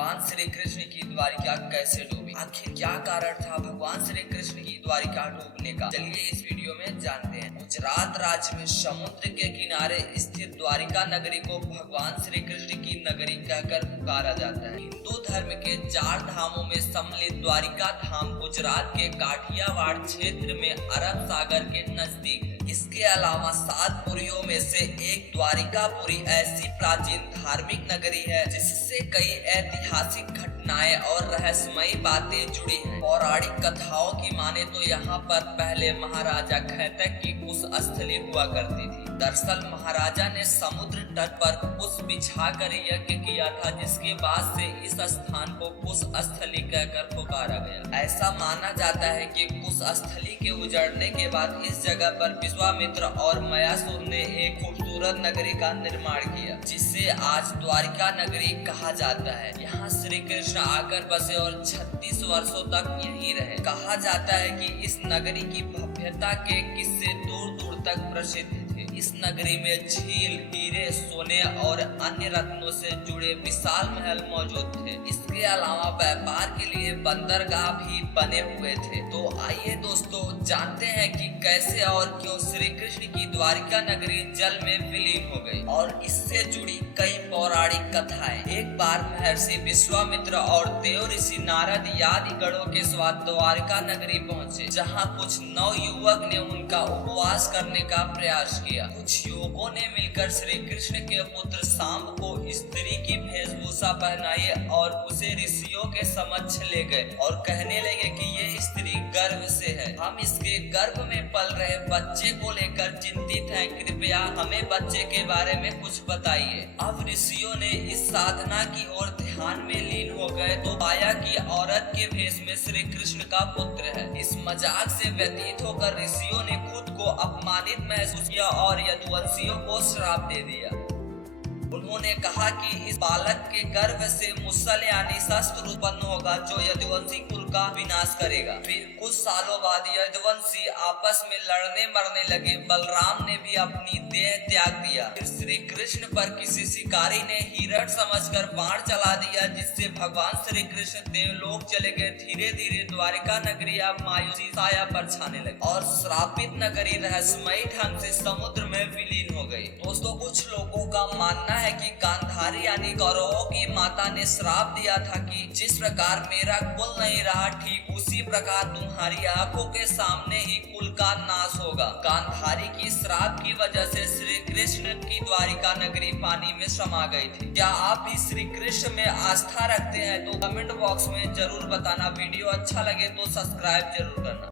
भगवान श्री कृष्ण की द्वारिका कैसे डूबी, आखिर क्या कारण था भगवान श्री कृष्ण की द्वारिका डूबने का, चलिए इस वीडियो में जानते हैं। गुजरात राज्य में समुद्र के किनारे स्थित द्वारिका नगरी को भगवान श्री कृष्ण की नगरी कहकर पुकारा जाता है। हिंदू धर्म के 4 धामों में सम्मिलित द्वारिका धाम गुजरात के काठियावाड़ क्षेत्र में अरब सागर के नजदीक है। इसके अलावा 7 पुरियों में से एक द्वारिकापुरी ऐसी प्राचीन धार्मिक नगरी है जिससे कई ऐतिहासिक घटनाएं और रहस्यमयी बातें जुड़ी हैं। पौराणिक कथाओं की माने तो यहाँ पर पहले महाराजा घैतक की कुश स्थली हुआ करती थी। दरअसल महाराजा ने समुद्र तट पर कुश बिछा कर यज्ञ किया था, जिसके बाद से इस स्थान को कुश स्थली कहकर पुकारा गया। ऐसा माना जाता है कि कुश स्थली के उजड़ने के बाद इस जगह पर विश्वामित्र और मयासुर ने एक खूबसूरत नगरी का निर्माण किया, जिसे आज द्वारिका नगरी कहा जाता है। यहाँ श्री कृष्ण आकर बसे और 36 वर्षों तक यहीं रहे। कहा जाता है कि इस नगरी की भव्यता के किस्से दूर दूर तक प्रसिद्ध थे। इस नगरी में झील, हीरे, सोने और अन्य रत्नों से जुड़े विशाल महल मौजूद थे। इसके अलावा व्यापार के लिए बंदरगाह भी बने हुए थे। तो आइए दोस्तों जानते हैं कि कैसे और क्यों श्री कृष्ण की द्वारिका नगरी जल में विलीन हो गई और इससे जुड़ी कई पौराणिक कथाएं। एक बार महर्षि विश्वामित्र और देव ऋषि नारद आदि गणों के साथ द्वारिका नगरी पहुंचे, जहां कुछ नवयुवक ने उनका उपवास करने का प्रयास किया। कुछ युवकों ने मिलकर श्री कृष्ण के पुत्र सांब को स्त्री की वेशभूषा पहनाई और उसे ऋषियों के समक्ष ले गए और कहने लगे कि ये स्त्री गर्भ से है, हम इसके गर्भ में पल रहे बच्चे को लेकर चिंतित हैं, कृपया हमें बच्चे के बारे में कुछ बताइए। अब ऋषियों ने इस साधना की ओर ध्यान में लीन हो गए तो पाया कि औरत के भेष में श्री कृष्ण का पुत्र है। इस मजाक से व्यतीत होकर ऋषियों ने खुद को अपमानित महसूस किया और यदुवंशियों को श्राप दे दिया। उन्होंने कहा कि इस बालक के गर्भ से मुसल यानी शस्त्र उत्पन्न होगा जो यदुवंशी कुल का विनाश करेगा। फिर कुछ सालों बाद यदुवंशी आपस में लड़ने मरने लगे। बलराम ने भी अपनी देह त्याग दिया। फिर श्री कृष्ण पर किसी शिकारी ने हिरण समझकर बाण चला दिया, जिससे भगवान श्री कृष्ण देवलोक चले गए। धीरे धीरे द्वारिका नगरी अब मायूसी साया पर छाने लगी और श्रापित नगरी रहस्यमयी ढंग से समुद्र में विलीन हो गई। दोस्तों कुछ लोगों का मानना है कि गांधारी यानी कौरवों की माता ने श्राप दिया था कि जिस प्रकार मेरा कुल नहीं रहा, ठीक उसी प्रकार तुम्हारी आंखों के सामने ही कुल का नाश होगा। गांधारी की श्राप की वजह से श्री कृष्ण की द्वारिका नगरी पानी में समा गई थी। क्या आप भी श्री कृष्ण में आस्था रखते हैं? तो कमेंट बॉक्स में जरूर बताना। वीडियो अच्छा लगे तो सब्सक्राइब जरूर करना।